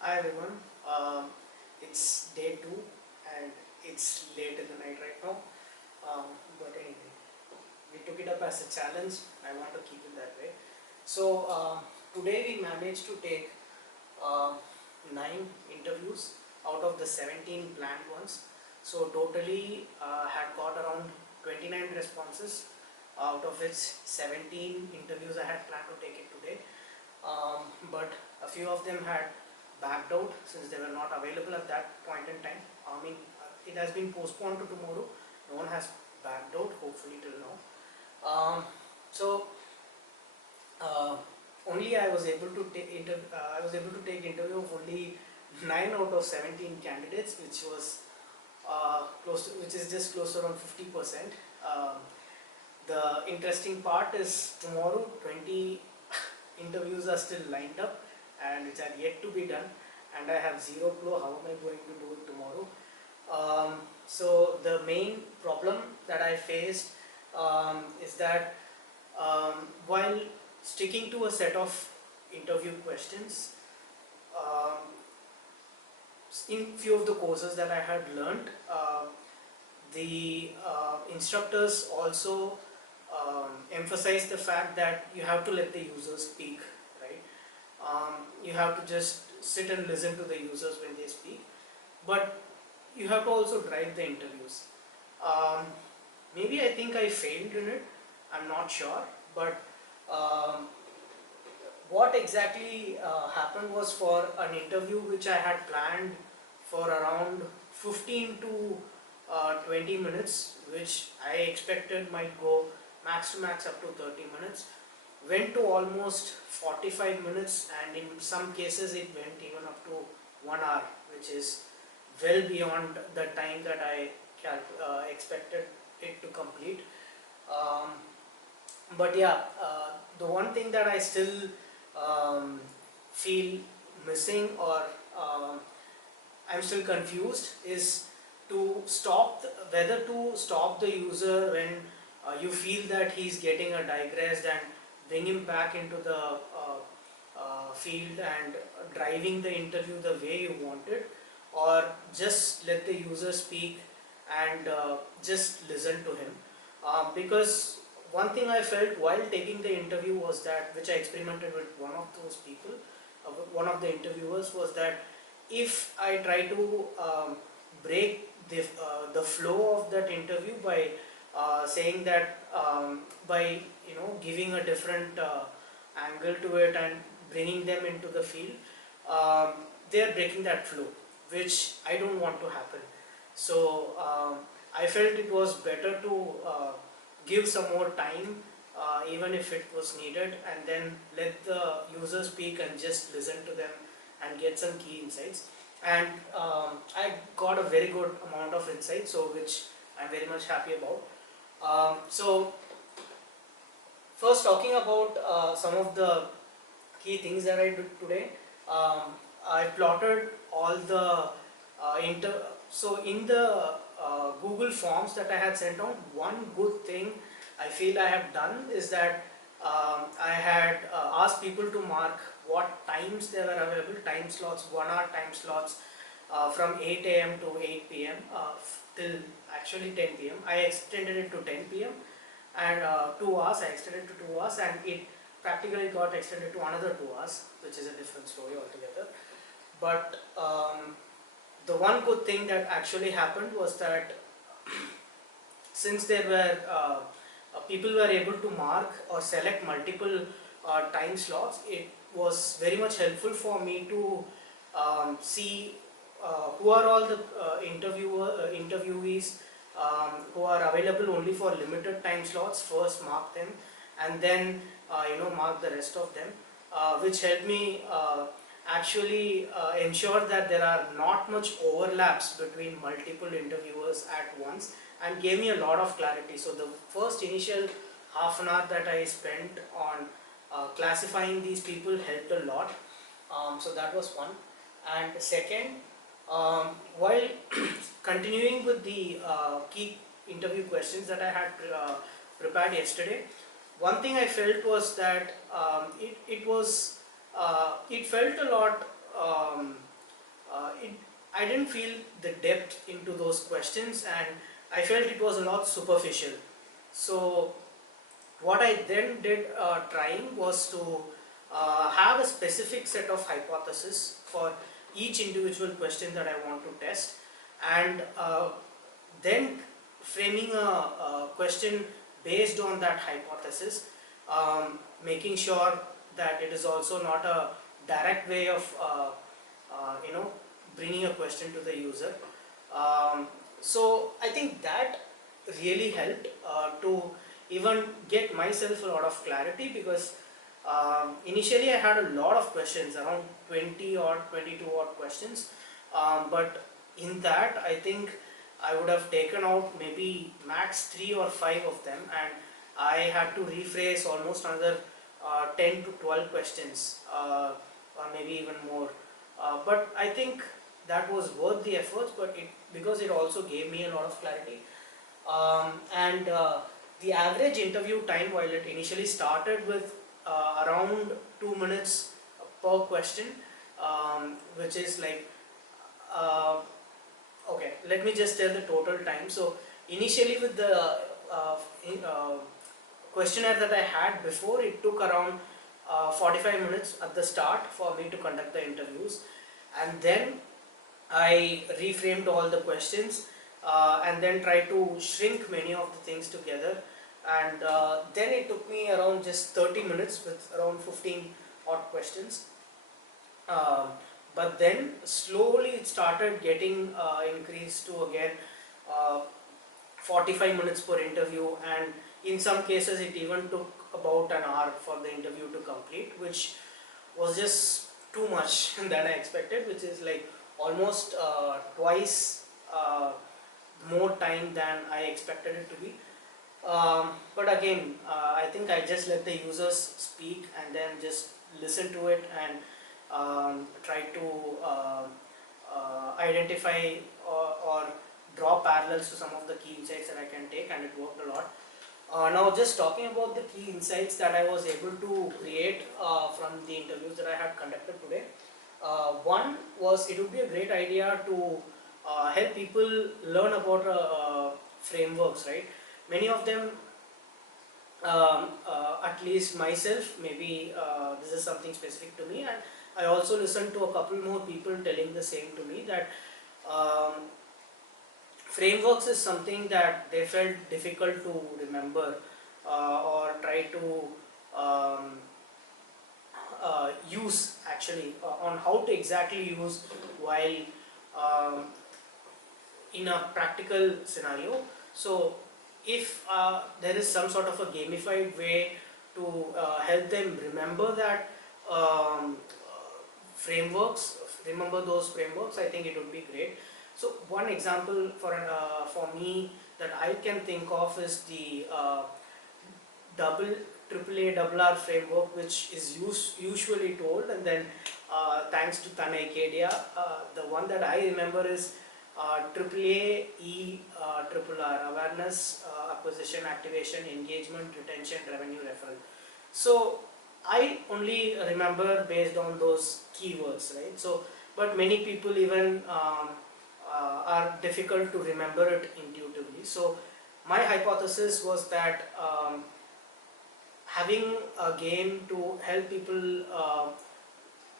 Hi everyone, it's day 2 and it's late in the night right now. But anyway, we took it up as a challenge. I want to keep it that way. So today we managed to take uh, 9 interviews out of the 17 planned ones. So totally had got around 29 responses, out of which 17 interviews I had planned to take it today. But a few of them had backed out since they were not available at that point in time. I mean, it has been postponed to tomorrow. No one has backed out, hopefully till now. So uh, only I was able to take I was able to take interview of only 9 out of 17 candidates, which was which is just close to around 50%. The interesting part is tomorrow 20 interviews are still lined up and which are yet to be done, and I have zero clue how am I going to do it tomorrow. So the main problem that I faced is that while sticking to a set of interview questions, um, in few of the courses that I had learned, the instructors also emphasize the fact that you have to let the users speak, right? You have to just sit and listen to the users when they speak, but you have to also drive the interviews. Um, Maybe I think I failed in it, I'm not sure, but um, what exactly happened was, for an interview which I had planned for around 15 to 20 minutes, which I expected might go max to max up to 30 minutes, went to almost 45 minutes, and in some cases it went even up to 1 hour, which is well beyond the time that I expected it to complete. Um, but yeah, the one thing that I still feel missing, or um, I'm still confused, is to stop whether to stop the user when you feel that he's getting a digressed, and bring him back into the field and driving the interview the way you want it, or just let the user speak and just listen to him. Because one thing I felt while taking the interview was that, which I experimented with one of those people, one of the interviewers, was that if I try to break the flow of that interview by saying that, by giving a different angle to it and bringing them into the field, um, they are breaking that flow, which I don't want to happen. So I felt it was better to give some more time, even if it was needed, and then let the user speak and just listen to them and get some key insights. And I got a very good amount of insight, so which I'm very much happy about. So first, talking about some of the key things that I did today, I plotted all the so in the Google Forms that I had sent out, one good thing I feel I have done is that I had asked people to mark what times they were available, time slots, 1 hour time slots, from 8 a.m. to 8 p.m. Till actually 10 p.m. I extended it to 10 p.m. and 2 hours, I extended to 2 hours, and it practically got extended to another 2 hours, which is a different story altogether. But the one good thing that actually happened was that since there were people were able to mark or select multiple time slots, it was very much helpful for me to see who are all the interviewees who are available only for limited time slots. First mark them, and then mark the rest of them, which helped me actually ensure that there are not much overlaps between multiple interviewers at once, and gave me a lot of clarity. So the first initial half an hour that I spent on classifying these people helped a lot. So that was one. And second, while continuing with the key interview questions that I had prepared yesterday, one thing I felt was that it felt a lot I didn't feel the depth into those questions, and I felt it was a lot superficial. So what I then did trying was to have a specific set of hypotheses for each individual question that I want to test, and then framing a question based on that hypothesis, making sure that it is also not a direct way of you know, bringing a question to the user. Um, so I think that really helped to even get myself a lot of clarity, because initially I had a lot of questions, around 20 or 22 odd questions, but in that I think I would have taken out maybe max 3 or 5 of them, and I had to rephrase almost another 10 to 12 questions, or maybe even more. But I think that was worth the efforts, but because it also gave me a lot of clarity. And the average interview time, while it initially started with around 2 minutes per question, which is like uh, okay, let me just tell the total time. So initially with the questionnaire that I had before, it took around 45 minutes at the start for me to conduct the interviews, and then I reframed all the questions and then tried to shrink many of the things together, and then it took me around just 30 minutes with around 15 odd questions. Um, but then slowly it started getting increased to again uh, 45 minutes per interview, and in some cases it even took about an hour for the interview to complete, which was just too much than I expected, which is like almost twice more time than I expected it to be. But again, I think I just let the users speak and then just listen to it, and try to identify or draw parallels to some of the key insights that I can take, and it worked a lot. Now, just talking about the key insights that I was able to create from the interviews that I had conducted today. One was, it would be a great idea to help people learn about frameworks, right? Many of them, at least myself, maybe this is something specific to me, and I also listened to a couple more people telling the same to me, that um, frameworks is something that they felt difficult to remember or try to um, use actually, on how to exactly use while um, in a practical scenario. So if there is some sort of a gamified way to help them remember that frameworks, remember those frameworks, I think it would be great. So one example for me that I can think of is the double AAA double R framework, which is usually told, and then thanks to Tanay Kedia, the one that I remember is AAA E triple R, awareness, acquisition, activation, engagement, retention, revenue, referral. So I only remember based on those keywords, right? So, but many people even are difficult to remember it intuitively. So my hypothesis was that having a game to help people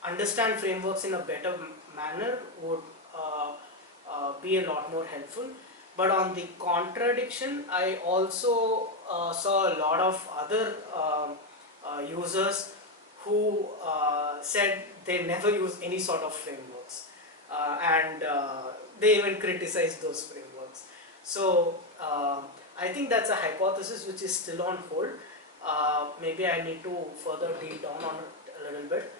understand frameworks in a better manner would be a lot more helpful. But on the contradiction, I also saw a lot of other users who said they never use any sort of frameworks, and they even criticized those frameworks. So I think that's a hypothesis which is still on hold. Maybe I need to further drill down on it a little bit.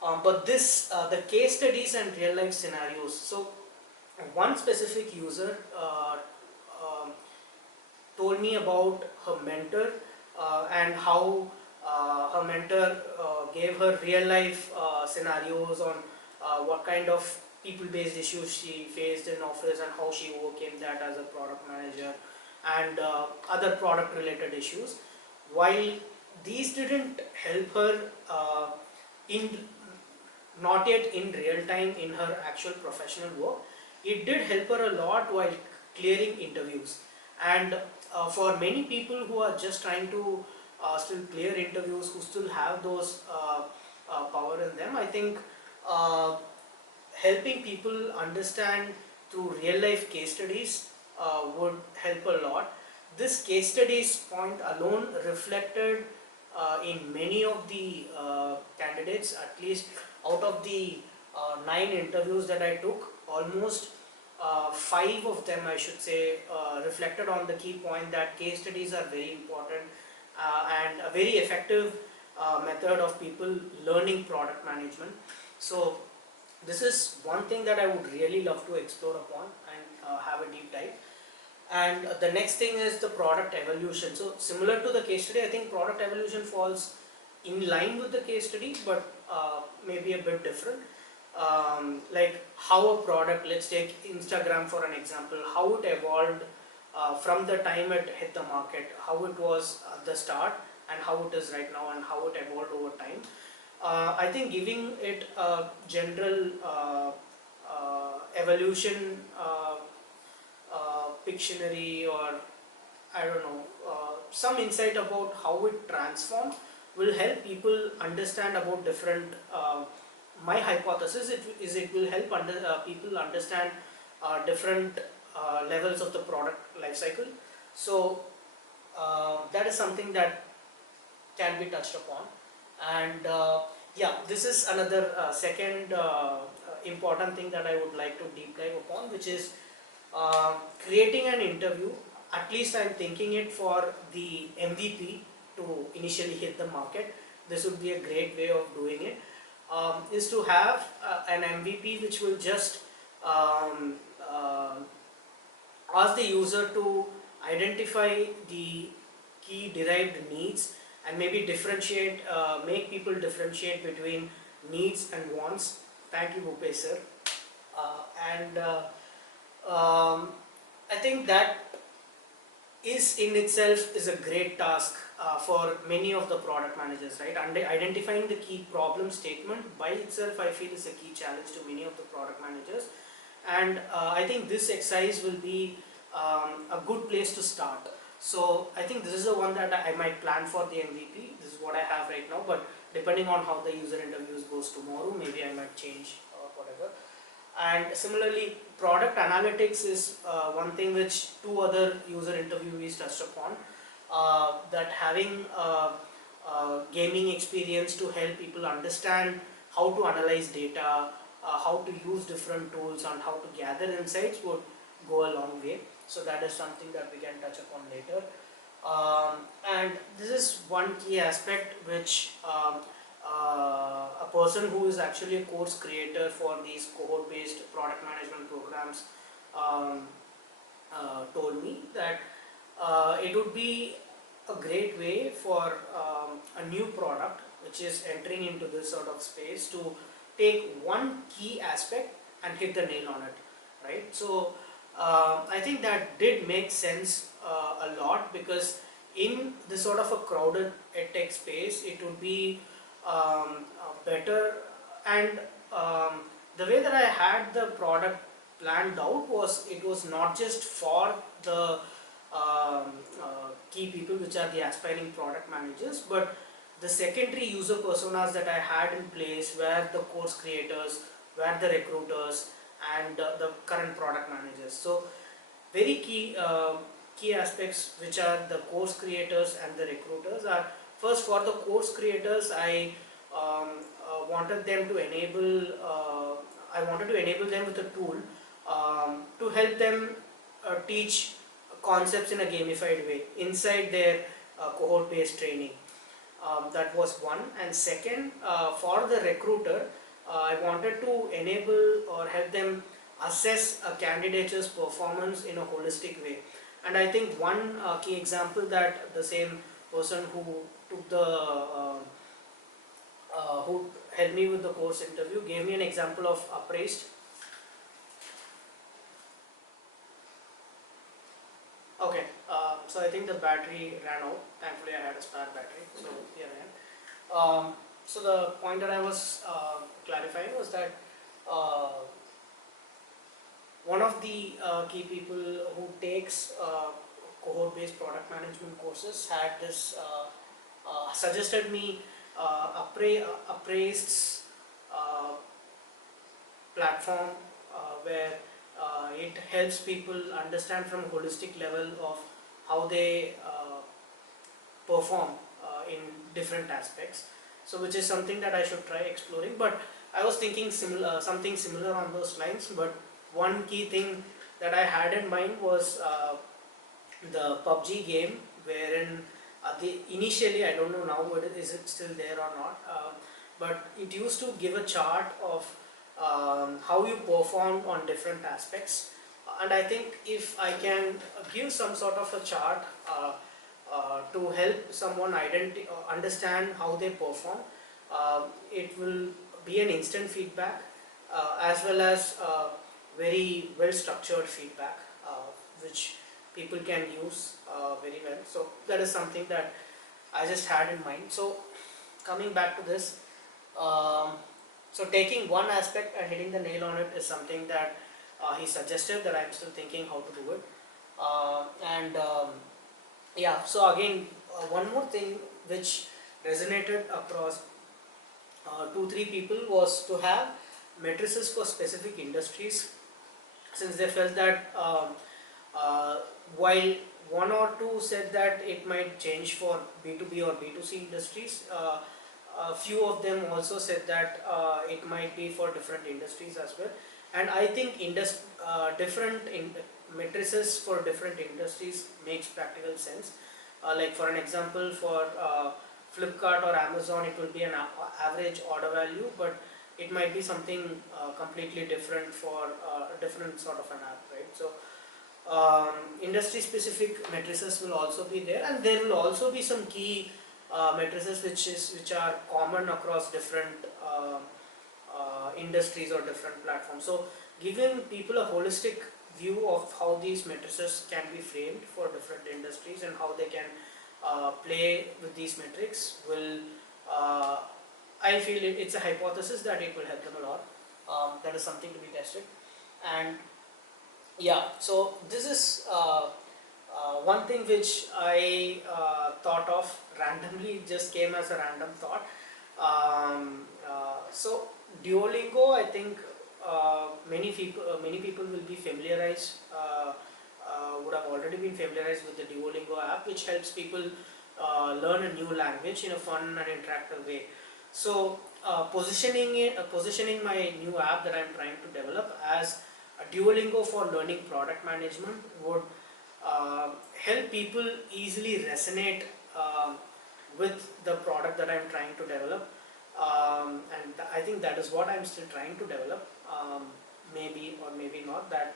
But this, the case studies and real life scenarios. So one specific user told me about her mentor and how her mentor gave her real life scenarios on what kind of people based issues she faced in office and how she overcame that as a product manager, and other product related issues. While these didn't help her in not yet in real time in her actual professional work, it did help her a lot while clearing interviews. And for many people who are just trying to still clear interviews, who still have those power in them, I think uh, helping people understand through real life case studies would help a lot. This case studies point alone reflected in many of the candidates, at least out of the 9 interviews that I took, almost 5 of them, I should say, reflected on the key point that case studies are very important and a very effective method of people learning product management. So this is one thing that I would really love to explore upon and have a deep dive. And the next thing is the product evolution. So similar to the case study, I think product evolution falls in line with the case study, but maybe a bit different. Like how a product, let's take Instagram for an example, how it evolved from the time it hit the market, how it was at the start and how it is right now, and how it evolved over time. I think giving it a general evolution Pictionary, or I don't know, some insight about how it transformed will help people understand about different. My hypothesis is it will help people understand different levels of the product life cycle. So that is something that can be touched upon. And yeah, this is another second important thing that I would like to deep dive upon, which is creating an interview. At least I'm thinking it for the MVP to initially hit the market. This would be a great way of doing it. Is to have an MVP which will just um, ask the user to identify the key derived needs and maybe differentiate, make people differentiate between needs and wants. Thank you, Bhupesh sir. And I think that is in itself is a great task for many of the product managers, right? And identifying the key problem statement by itself, I feel, is a key challenge to many of the product managers. And I think this exercise will be a good place to start. So I think this is the one that I might plan for the MVP. This is what I have right now, but depending on how the user interviews goes tomorrow, maybe I might change whatever. And similarly, product analytics is one thing which 2 other user interviewees touched upon, that having gaming experience to help people understand how to analyze data, how to use different tools, and how to gather insights would go a long way. So that is something that we can touch upon later. And this is one key aspect which a person who is actually a course creator for these cohort-based product management programs told me that it would be a great way for a new product which is entering into this sort of space to take one key aspect and hit the nail on it, right? So I think that did make sense a lot, because in this sort of a crowded edtech space, it would be better. And the way that I had the product planned out was, it was not just for the key people which are the aspiring product managers, but the secondary user personas that I had in place were the course creators, were the recruiters, and the current product managers. So very key aspects which are the course creators and the recruiters are, first, for the course creators, I wanted them to enable I wanted to enable them with a tool to help them teach concepts in a gamified way inside their cohort based training. That was one. And second, for the recruiter, I wanted to enable or help them assess a candidate's performance in a holistic way. And I think one key example that the same person who took the who helped me with the course interview gave me an example of Appraised. Okay, so I think the battery ran out. Thankfully, I had a spare battery, so here I am. So the point that I was clarifying that uh, one of the key people who takes cohort-based product management courses had this suggested me appraised uh, platform where it helps people understand from a holistic level of how they perform in different aspects. So, which is something that I should try exploring. But I was thinking something similar on those lines. But one key thing that I had in mind was the PUBG game, wherein initially, I don't know now whether is it still there or not, but it used to give a chart of how you performed on different aspects. And I think if I can give some sort of a chart to help someone understand how they perform, it will be an instant feedback as well as very well structured feedback, which people can use very well. So that is something that I just had in mind. So coming back to this, um, so taking one aspect and hitting the nail on it is something that he suggested, that I'm still thinking how to do it. And yeah, so again, one more thing which resonated across 2-3 people was to have matrices for specific industries, since they felt that uh, while one or two said that it might change for B2B or B2C industries, a few of them also said that it might be for different industries as well. And I think different matrices for different industries makes practical sense. Like for an example, for Flipkart or Amazon, it will be an average order value, but it might be something completely different for a different sort of an app, right? So industry specific matrices will also be there, and there will also be some key matrices which are common across different industries or different platforms. So giving people a holistic view of how these matrices can be framed for different industries and how they can play with these metrics will, I feel it's a hypothesis that it will help them a lot. That is something to be tested. And yeah, so this is one thing which I thought of randomly, it just came as a random thought. So Duolingo, I think many people will be familiarized, would have already been familiarized with the Duolingo app, which helps people learn a new language in a fun and interactive way. So positioning my new app that I'm trying to develop as a Duolingo for learning product management would help people easily resonate with the product that I'm trying to develop. And I think that is what I'm still trying to develop. Maybe or maybe not, that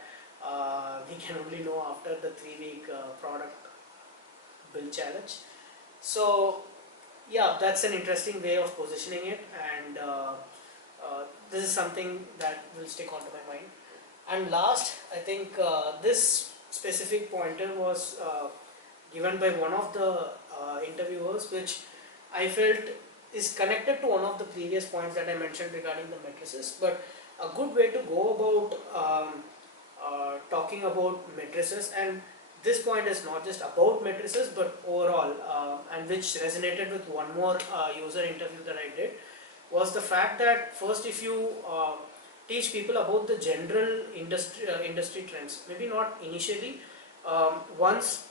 we can only know after the 3-week product build challenge. So yeah, that's an interesting way of positioning it, and this is something that will stick onto my mind. And last, I think this specific pointer was given by one of the interviewers, which I felt is connected to one of the previous points that I mentioned regarding the matrices. But a good way to go about talking about matrices, and this point is not just about matrices but overall, and which resonated with one more user interview that I did, was the fact that first, if you teach people about the general industry trends, maybe not initially, once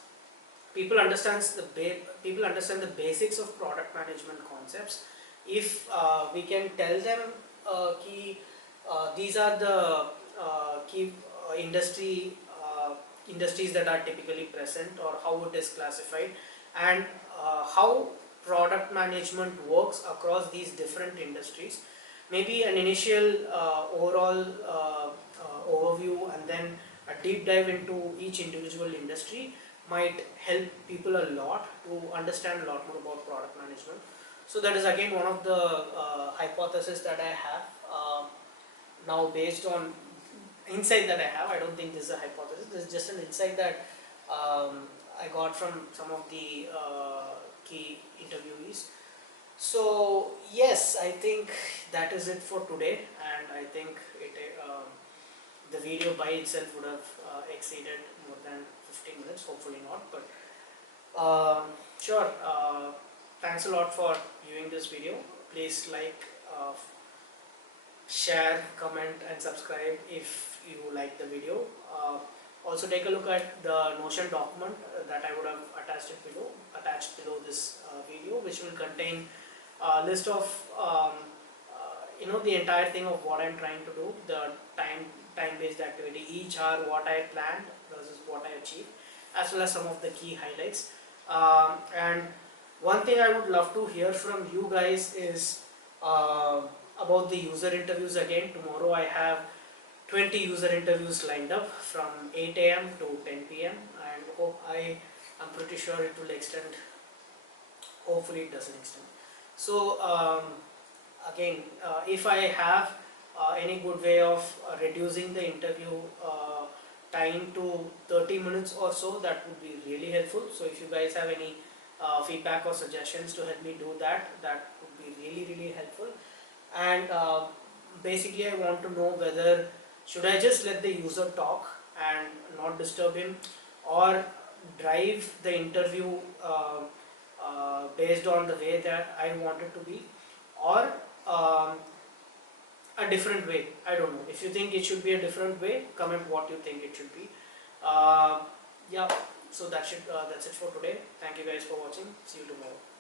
people understand the basics of product management concepts, if we can tell them these are the key industries that are typically present, or how it is classified, and how product management works across these different industries. Maybe an initial overall overview and then a deep dive into each individual industry might help people a lot to understand a lot more about product management. So that is again one of the hypotheses that I have now, based on insight that I have. I don't think this is a hypothesis, this is just an insight that I got from some of the key interviewees. So yes, I think that is it for today, and I think the video by itself would have exceeded more than 15 minutes. Hopefully not, but sure. Thanks a lot for viewing this video. Please like, share, comment, and subscribe if you like the video. Also, take a look at the Notion document that I would have attached below this video, which will contain a list of the entire thing of what I'm trying to do, the time-based activity, each hour, what I planned versus what I achieved, as well as some of the key highlights. And one thing I would love to hear from you guys is uh, about the user interviews again. Tomorrow I have 20 user interviews lined up from 8 a.m. to 10 p.m. and I'm pretty sure it will extend. Hopefully it doesn't extend. So again, if I have any good way of reducing the interview time to 30 minutes or so, that would be really helpful. So if you guys have any feedback or suggestions to help me do that, that would be really helpful. And basically I want to know whether should I just let the user talk and not disturb him, or drive the interview based on the way that I want it to be, or um, a different way. I don't know. If you think it should be a different way, comment what you think it should be. Yeah, so that's it for today. Thank you guys for watching. See you tomorrow.